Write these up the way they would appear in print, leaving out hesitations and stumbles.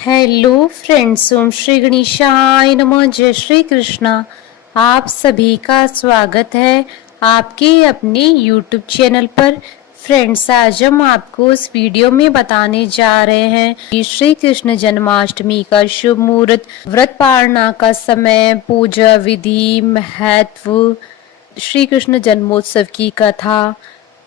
Hello friends, ओम श्री गणेशाय नमः। जय श्री कृष्णा। आप सभी का स्वागत है आपके अपने YouTube चैनल पर। फ्रेंड्स, आज हम आपको इस वीडियो में बताने जा रहे हैं कि श्री कृष्ण जन्माष्टमी का शुभ मुहूर्त, व्रत पालना का समय, पूजा विधि, महत्व, श्री कृष्ण जन्मोत्सव की कथा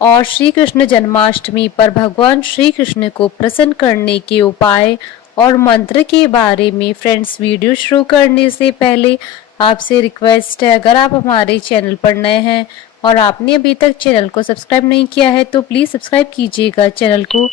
और श्री कृष्ण जन्माष्टमी पर भगवान श्री कृष्ण को प्रसन्न करने के उपाय और मंत्र के बारे में। फ्रेंड्स, वीडियो शुरू करने से पहले आपसे रिक्वेस्ट है, अगर आप हमारे चैनल पर नए हैं और आपने अभी तक चैनल को सब्सक्राइब नहीं किया है तो प्लीज सब्सक्राइब कीजिएगा चैनल को,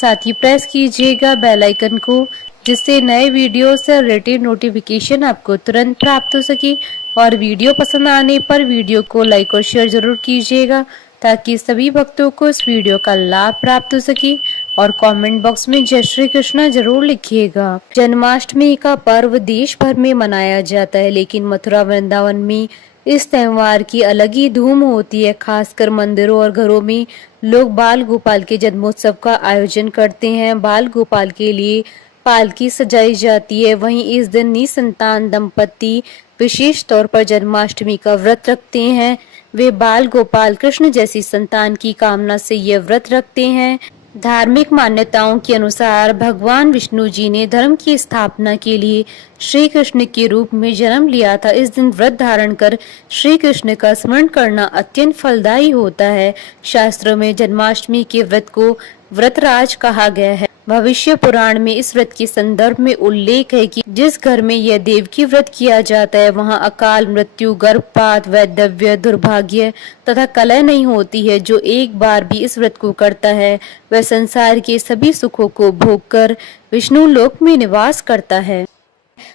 साथ ही प्रेस कीजिएगा बेल आइकन को, जिससे नए वीडियो से रिलेटेड नोटिफिकेशन आपको तुरंत प्राप्त हो सके। और वीडियो पसंद आने पर वीडियो को लाइक और शेयर जरूर कीजिएगा ताकि सभी भक्तों को इस वीडियो का लाभ प्राप्त हो सके। और कमेंट बॉक्स में जय श्री कृष्णा जरूर लिखिएगा। जन्माष्टमी का पर्व देश भर में मनाया जाता है, लेकिन मथुरा वृंदावन में इस त्योहार की अलग ही धूम होती है। खासकर मंदिरों और घरों में लोग बाल गोपाल के जन्मोत्सव का आयोजन करते हैं। बाल गोपाल के लिए पालकी सजाई जाती है। वहीं इस दिन निसंतान दंपति विशेष तौर पर जन्माष्टमी का व्रत रखते हैं। वे बाल गोपाल कृष्ण जैसी संतान की कामना से यह व्रत रखते हैं। धार्मिक मान्यताओं के अनुसार भगवान विष्णु जी ने धर्म की स्थापना के लिए श्री कृष्ण के रूप में जन्म लिया था। इस दिन व्रत धारण कर श्री कृष्ण का स्मरण करना अत्यंत फलदायी होता है। शास्त्रों में जन्माष्टमी के व्रत को व्रतराज कहा गया है। भविष्य पुराण में इस व्रत के संदर्भ में उल्लेख है कि जिस घर में यह देवकी व्रत किया जाता है वहां अकाल मृत्यु, गर्भपात, वैधव्य, दुर्भाग्य तथा कलह नहीं होती है। जो एक बार भी इस व्रत को करता है वह संसार के सभी सुखों को भोगकर विष्णु लोक में निवास करता है।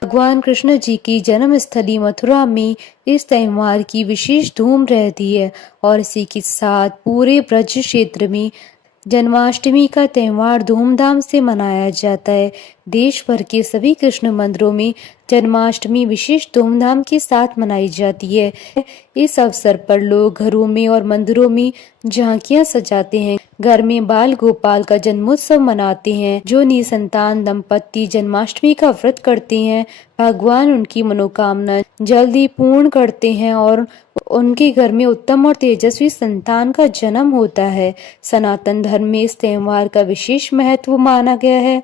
भगवान कृष्ण जी की जन्म स्थली मथुरा में इस त्योहार की विशेष धूम रहती है और इसी के साथ पूरे ब्रज क्षेत्र में जन्माष्टमी का त्योहार धूमधाम से मनाया जाता है। देश भर के सभी कृष्ण मंदिरों में जन्माष्टमी विशेष धूमधाम के साथ मनाई जाती है। इस अवसर पर लोग घरों में और मंदिरों में झांकियां सजाते हैं, घर में बाल गोपाल का जन्मोत्सव मनाते हैं। जो निसंतान दंपति जन्माष्टमी का व्रत करते हैं, भगवान उनकी मनोकामना जल्दी पूर्ण करते हैं और उनके घर में उत्तम और तेजस्वी संतान का जन्म होता है। सनातन धर्म में इस त्योहार का विशेष महत्व माना गया है।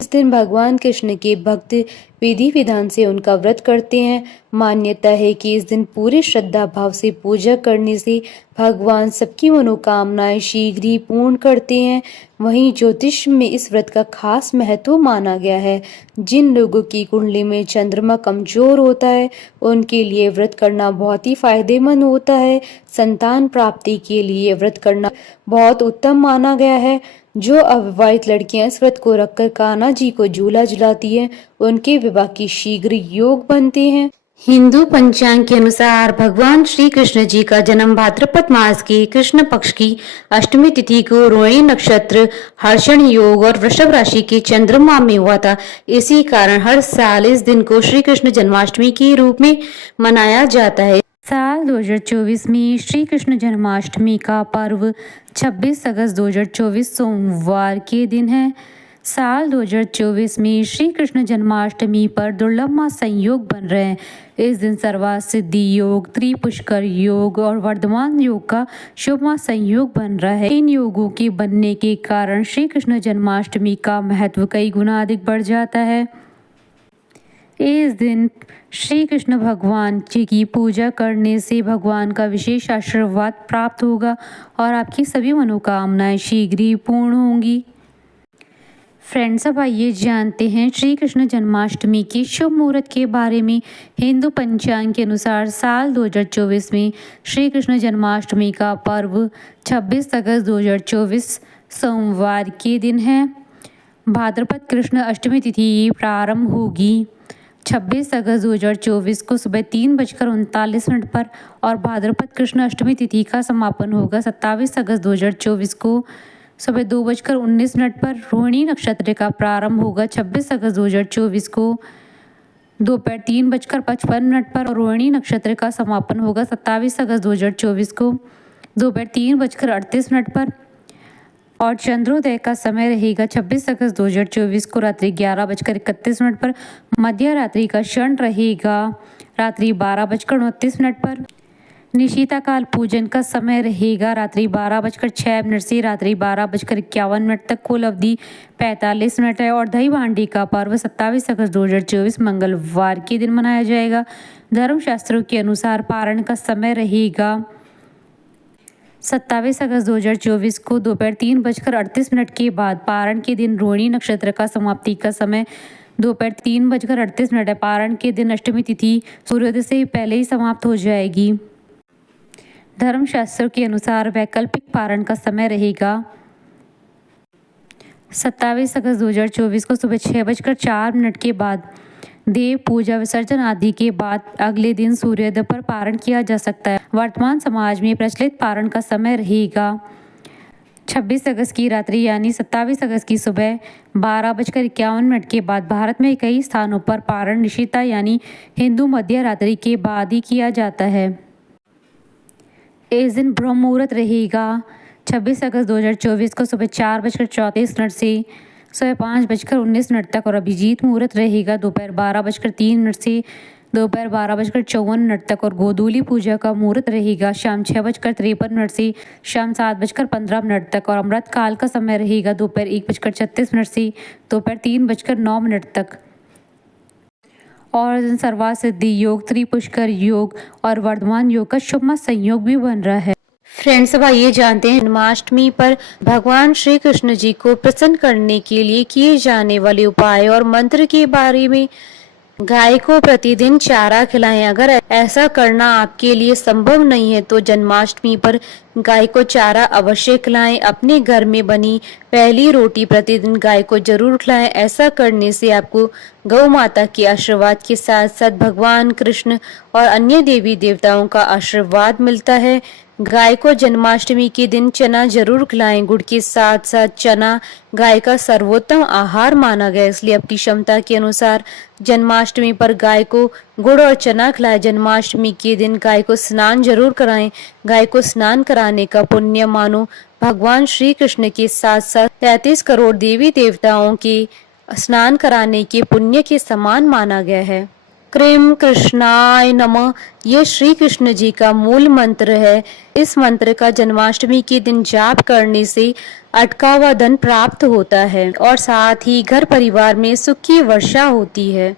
इस दिन भगवान कृष्ण के भक्त विधि विधान से उनका व्रत करते हैं। मान्यता है कि इस दिन पूरी श्रद्धा भाव से पूजा करने से भगवान सबकी मनोकामनाएं शीघ्र ही पूर्ण करते हैं। वहीं ज्योतिष में इस व्रत का खास महत्व माना गया है। जिन लोगों की कुंडली में चंद्रमा कमजोर होता है उनके लिए व्रत करना बहुत ही फायदेमंद होता है। संतान प्राप्ति के लिए व्रत करना बहुत उत्तम माना गया है। जो अविवाहित लड़कियां इस व्रत को रखकर कान्हा जी को झूला झुलाती हैं, उनके विवाह की शीघ्र योग बनते हैं। हिंदू पंचांग के अनुसार भगवान श्री कृष्ण जी का जन्म भाद्रपद मास के कृष्ण पक्ष की अष्टमी तिथि को रोहिणी नक्षत्र, हर्षण योग और वृषभ राशि के चंद्रमा में हुआ था। इसी कारण हर साल इस दिन को श्री कृष्ण जन्माष्टमी के रूप में मनाया जाता है। साल 2024 में श्री कृष्ण जन्माष्टमी का पर्व 26 अगस्त 2024 सोमवार के दिन है। साल 2024 में श्री कृष्ण जन्माष्टमी पर दुर्लभ मास संयोग बन रहे हैं। इस दिन सर्वार्थ सिद्धि योग, त्रिपुष्कर योग और वर्धमान योग का शुभ मास संयोग बन रहा है। इन योगों के बनने के कारण श्री कृष्ण जन्माष्टमी का महत्व कई गुना अधिक बढ़ जाता है। इस दिन श्री कृष्ण भगवान जी की पूजा करने से भगवान का विशेष आशीर्वाद प्राप्त होगा और आपकी सभी मनोकामनाएं शीघ्र ही पूर्ण होंगी। फ्रेंड्स, अब आइए जानते हैं श्री कृष्ण जन्माष्टमी के शुभ मुहूर्त के बारे में। हिंदू पंचांग के अनुसार साल 2024 में श्री कृष्ण जन्माष्टमी का पर्व 26 अगस्त 2024 सोमवार के दिन है। भाद्रपद कृष्ण अष्टमी तिथि प्रारंभ होगी 26 अगस्त 2024 को सुबह 3:39 पर और भाद्रपद कृष्ण अष्टमी तिथि का समापन होगा 27 अगस्त 2024 को सुबह 2:19 पर। रोहिणी नक्षत्र का प्रारंभ होगा 26 अगस्त 2024 को दोपहर 3:55 पर और रोहिणी नक्षत्र का समापन होगा 27 अगस्त 2024 को दोपहर 3:38 पर। और चंद्रोदय का समय रहेगा 26 अगस्त 2024 को रात्रि 11:31 पर। मध्य रात्रि का क्षण रहेगा रात्रि 12:29 पर। निशिता काल पूजन का समय रहेगा रात्रि 12:06 से रात्रि 12:51 तक। कुल अवधि 45 मिनट है। और दही हांडी का पर्व 27 अगस्त 2024 मंगलवार के दिन मनाया जाएगा। धर्मशास्त्रों के अनुसार पारण का समय रहेगा 27 अगस्त 2024 को दोपहर 3:38 के बाद। पारण के दिन रोहिणी नक्षत्र का समाप्ति का समय दोपहर 3:38 है। पारण के दिन अष्टमी तिथि सूर्योदय से पहले ही समाप्त हो जाएगी। धर्मशास्त्रों के अनुसार वैकल्पिक पारण का समय रहेगा 27 अगस्त 2024 को सुबह 6:04 के बाद। देव पूजा विसर्जन आदि के बाद अगले दिन सूर्योदय पर पारण किया जा सकता है। वर्तमान समाज में प्रचलित पारण का समय रहेगा 26 अगस्त की रात्रि यानी 27 अगस्त की सुबह 12:51 के बाद। भारत में कई स्थानों पर पारण निशिता यानी हिंदू मध्य रात्रि के बाद ही किया जाता है। इस दिन ब्रह्म मुहूर्त रहेगा 26 अगस्त 2024 को सुबह 4:34 से सुबह 5:19 तक। और अभिजीत मुहूर्त रहेगा दोपहर 12:03 से दोपहर 12:54 तक। और गोधूली पूजा का मुहूर्त रहेगा शाम 6:53 से शाम 7:15 तक। और अमृत काल का समय रहेगा दोपहर 1:36 से दोपहर 3:09 तक। और सर्वा सिद्धि योग, त्रिपुष्कर योग और वर्धमान योग का शुभ संयोग भी बन रहा है। फ्रेंड्स, अब आइए जानते हैं जन्माष्टमी पर भगवान श्री कृष्ण जी को प्रसन्न करने के लिए किए जाने वाले उपाय और मंत्र के बारे में। गाय को प्रतिदिन चारा खिलाएं। अगर ऐसा करना आपके लिए संभव नहीं है तो जन्माष्टमी पर गाय को चारा अवश्य खिलाएं। अपने घर में बनी पहली रोटी प्रतिदिन गाय को जरूर खिलाएं। ऐसा करने से आपको गौ माता के आशीर्वाद के साथ साथ भगवान कृष्ण और अन्य देवी देवताओं का आशीर्वाद मिलता है। गाय को जन्माष्टमी के दिन चना जरूर खिलाएं। गुड़ के साथ साथ चना गाय का सर्वोत्तम आहार माना गया, इसलिए अपनी क्षमता के अनुसार जन्माष्टमी पर गाय को गुड़ और चना खिलाएं। जन्माष्टमी के दिन गाय को स्नान जरूर कराएं। गाय को स्नान कराने का पुण्य मानो भगवान श्री कृष्ण के साथ साथ 33 करोड़ देवी देवताओं के स्नान कराने के पुण्य के समान माना गया है। क्रीम कृष्णाय नमः ये श्री कृष्ण जी का मूल मंत्र है। इस मंत्र का जन्माष्टमी के दिन जाप करने से अटका हुआ धन प्राप्त होता है और साथ ही घर परिवार में सुख की वर्षा होती है।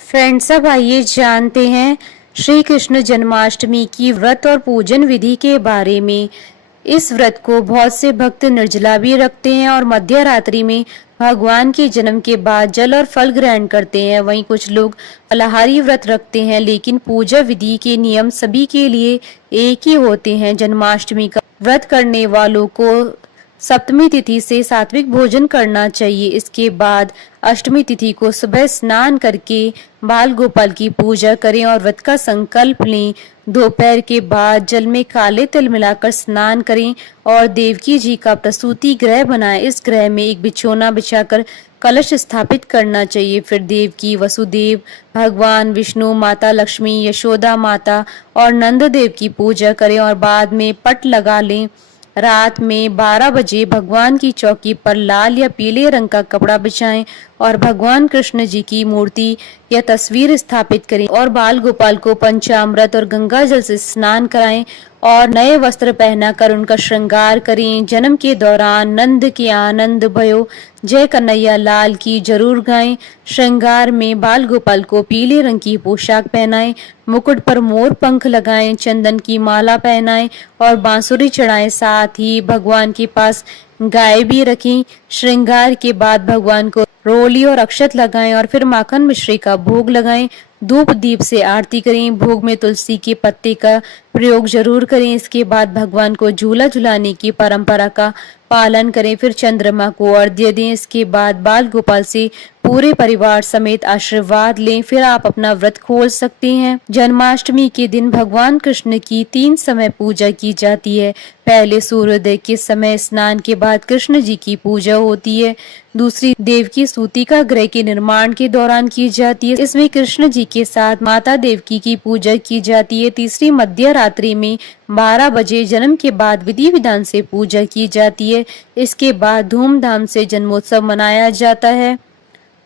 फ्रेंड्स, अब आइए जानते हैं श्री कृष्ण जन्माष्टमी की व्रत और पूजन विधि के बारे में। इस व्रत को बहुत से भक्त निर्जला भी रखते हैं और मध्य रात्रि में भगवान के जन्म के बाद जल और फल ग्रहण करते हैं। वहीं कुछ लोग फलाहारी व्रत रखते हैं, लेकिन पूजा विधि के नियम सभी के लिए एक ही होते हैं। जन्माष्टमी का व्रत करने वालों को सप्तमी तिथि से सात्विक भोजन करना चाहिए। इसके बाद अष्टमी तिथि को सुबह स्नान करके बाल गोपाल की पूजा करें और व्रत का संकल्प लें। दोपहर के बाद जल में काले तिल मिलाकर स्नान करें और देवकी जी का प्रसूति ग्रह बनाएं। इस ग्रह में एक बिछौना बिछाकर कलश स्थापित करना चाहिए। फिर देवकी, वसुदेव, भगवान विष्णु, माता लक्ष्मी, यशोदा माता और नंद देव की पूजा करें और बाद में पट लगा लें। रात में 12 बजे भगवान की चौकी पर लाल या पीले रंग का कपड़ा बिछाएं और भगवान कृष्ण जी की मूर्ति या तस्वीर स्थापित करें और बाल गोपाल को पंचामृत और गंगा जल से स्नान कराएं और नए वस्त्र पहनाकर उनका श्रृंगार करें। जन्म के दौरान नंद के आनंद भयो जय कन्हैया लाल की जरूर गाएं। श्रृंगार में बाल गोपाल को पीले रंग की पोशाक पहनाएं, मुकुट पर मोर पंख लगाएं, चंदन की माला पहनाएं और बांसुरी चढ़ाएं। साथ ही भगवान के पास गाय भी रखें। श्रृंगार के बाद भगवान को रोली और अक्षत लगाएं और फिर माखन मिश्री का भोग लगाएं। धूप दीप से आरती करें। भोग में तुलसी के पत्ते का प्रयोग जरूर करें। इसके बाद भगवान को झूला झुलाने की परंपरा का पालन करें। फिर चंद्रमा को अर्घ्य दें। इसके बाद बाल गोपाल से पूरे परिवार समेत आशीर्वाद लें, फिर आप अपना व्रत खोल सकते हैं। जन्माष्टमी के दिन भगवान कृष्ण की 3 समय पूजा की जाती है। पहले सूर्योदय के समय स्नान के बाद कृष्ण जी की पूजा होती है। दूसरी देवकी सूतिका गृह के निर्माण के दौरान की जाती है। इसमें कृष्ण जी के साथ माता देवकी की पूजा की जाती है। तीसरी मध्य रात्रि में 12 बजे जन्म के बाद विधि विधान से पूजा की जाती है। इसके बाद धूमधाम से जन्मोत्सव मनाया जाता है।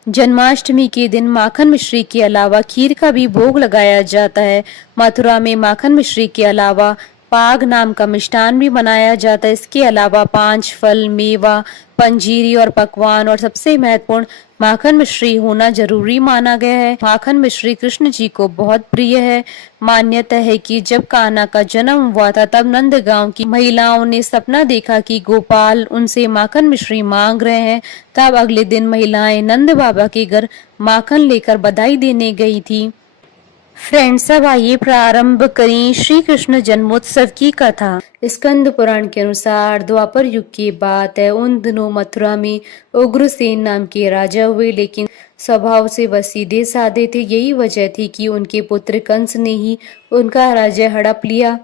जन्माष्टमी के दिन माखन मिश्री के अलावा खीर का भी भोग लगाया जाता है। मथुरा में माखन मिश्री के अलावा पाग नाम का मिष्ठान भी बनाया जाता है। इसके अलावा 5 फल, मेवा, पंजीरी और पकवान और सबसे महत्वपूर्ण माखन मिश्री होना जरूरी माना गया है। माखन मिश्री कृष्ण जी को बहुत प्रिय है। मान्यता है कि जब कान्हा का जन्म हुआ था तब नंदगांव की महिलाओं ने सपना देखा कि गोपाल उनसे माखन मिश्री मांग रहे हैं। तब अगले दिन महिलाएं नंद बाबा के घर माखन लेकर बधाई देने गई थी। फ्रेंड्स, अब आइए प्रारंभ करें श्री कृष्ण जन्मोत्सव की कथा। स्कंद पुराण के अनुसार द्वापर युग की बात है। उन दिनों मथुरा में उग्रसेन नाम के राजा हुए, लेकिन स्वभाव से वह सीधे साधे थे। यही वजह थी कि उनके पुत्र कंस ने ही उनका राज्य हड़प लिया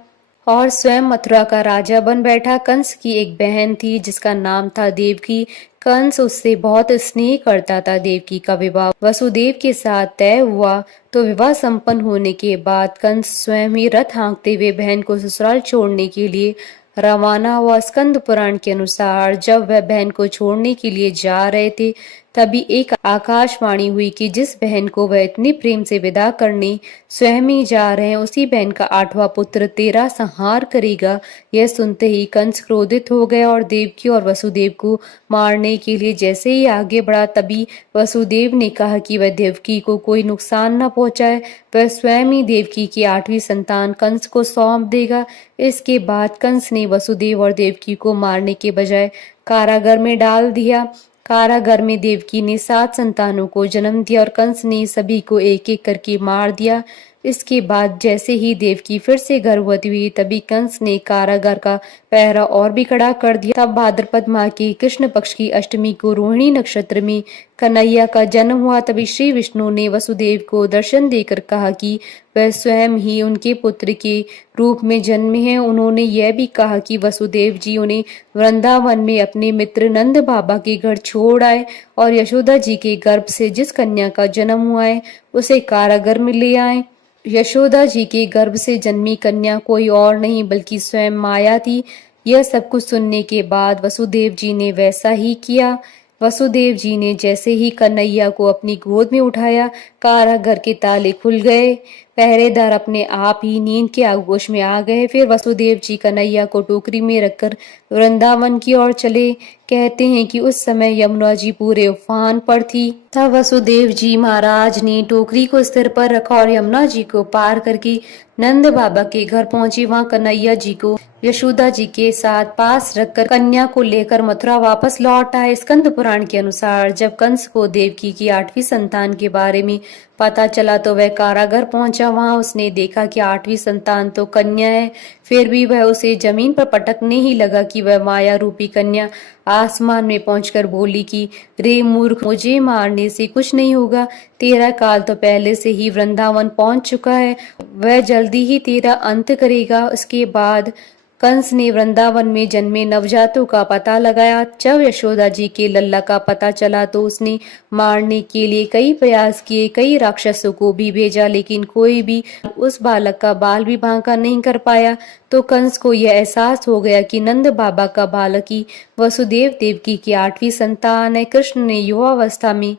और स्वयं मथुरा का राजा बन बैठा। कंस की एक बहन थी जिसका नाम था देवकी। कंस उससे बहुत स्नेह करता था। देवकी का विवाह वसुदेव के साथ तय हुआ। तो विवाह संपन्न होने के बाद कंस स्वयं ही रथ हाँकते हुए बहन को ससुराल छोड़ने के लिए रवाना हुआ। स्कंद पुराण के अनुसार जब वह बहन को छोड़ने के लिए जा रहे थे, तभी एक आकाशवाणी हुई कि जिस बहन को वह इतने प्रेम से विदा करने स्वयं ही जा रहे हैं, उसी बहन का 8वां पुत्र तेरा संहार करेगा। यह सुनते ही कंस क्रोधित हो गया और देवकी और वसुदेव को मारने के लिए जैसे ही आगे बढ़ा, तभी वसुदेव ने कहा कि वह देवकी को कोई नुकसान न पहुंचाए। वह स्वयं ही देवकी की 8वीं संतान कंस को सौंप देगा। इसके बाद कंस ने वसुदेव और देवकी को मारने के बजाय कारागार में डाल दिया। कारागार में देवकी ने 7 संतानों को जन्म दिया और कंस ने सभी को एक एक करके मार दिया। इसके बाद जैसे ही देवकी फिर से गर्भवती हुई, तभी कंस ने कारागार का पहरा और भी कड़ा कर दिया। तब भाद्रपद माह की कृष्ण पक्ष की अष्टमी को रोहिणी नक्षत्र में कन्हैया का जन्म हुआ। तभी श्री विष्णु ने वसुदेव को दर्शन देकर कहा कि वह स्वयं ही उनके पुत्र के रूप में जन्मे हैं। उन्होंने यह भी कहा कि वसुदेव जी उन्हें वृंदावन में अपने मित्र नंद बाबा के घर छोड़ आए और यशोदा जी के गर्भ से जिस कन्या का जन्म हुआ है उसे कारागार में ले आए। यशोदा जी के गर्भ से जन्मी कन्या कोई और नहीं बल्कि स्वयं माया थी। यह सब कुछ सुनने के बाद वसुदेव जी ने वैसा ही किया। वसुदेव जी ने जैसे ही कन्हैया को अपनी गोद में उठाया, कारागार के ताले खुल गए। पहरेदार अपने आप ही नींद के आगोश में आ गए। फिर वसुदेव जी कन्हैया को टोकरी में रखकर वृंदावन की ओर चले। कहते हैं कि उस समय यमुना जी पूरे उफान पर थी। तब वसुदेव जी महाराज ने टोकरी को सिर पर रखा और यमुना जी को पार करके नंद बाबा के घर पहुंचे। वहां कन्हैया जी को यशोदा जी के साथ पास रखकर कन्या को लेकर मथुरा वापस लौट आए। स्कंद पुराण के अनुसार जब कंस को देवकी की 8वीं संतान के बारे में पता चला तो वह कारागार पहुंचा। वहां उसने देखा कि 8वीं संतान तो कन्या है, फिर भी वह उसे जमीन पर पटकने ही लगा कि वह माया रूपी कन्या आसमान में पहुंचकर बोली कि रे मूर्ख, मुझे मारने से कुछ नहीं होगा। तेरा काल तो पहले से ही वृंदावन पहुंच चुका है, वह जल्दी ही तेरा अंत करेगा। उसके बाद कंस ने वृंदावन में जन्मे नवजातों का पता लगाया। जब यशोदा जी के लल्ला का पता चला तो उसने मारने के लिए कई प्रयास किए, कई राक्षसों को भी भेजा, लेकिन कोई भी उस बालक का बाल भी बांका नहीं कर पाया। तो कंस को यह एहसास हो गया कि नंद बाबा का बालक ही वसुदेव देवकी की 8वीं संतान है। कृष्ण ने युवावस्था में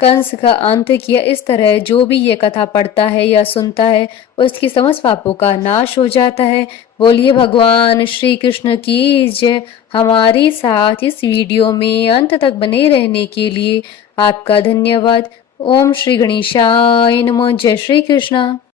कंस का अंत किया। इस तरह जो भी ये कथा पढ़ता है या सुनता है उसकी समस्त पापों का नाश हो जाता है। बोलिए भगवान श्री कृष्ण की जय। हमारे साथ इस वीडियो में अंत तक बने रहने के लिए आपका धन्यवाद। ओम श्री गणेशाय नमः। जय श्री कृष्ण।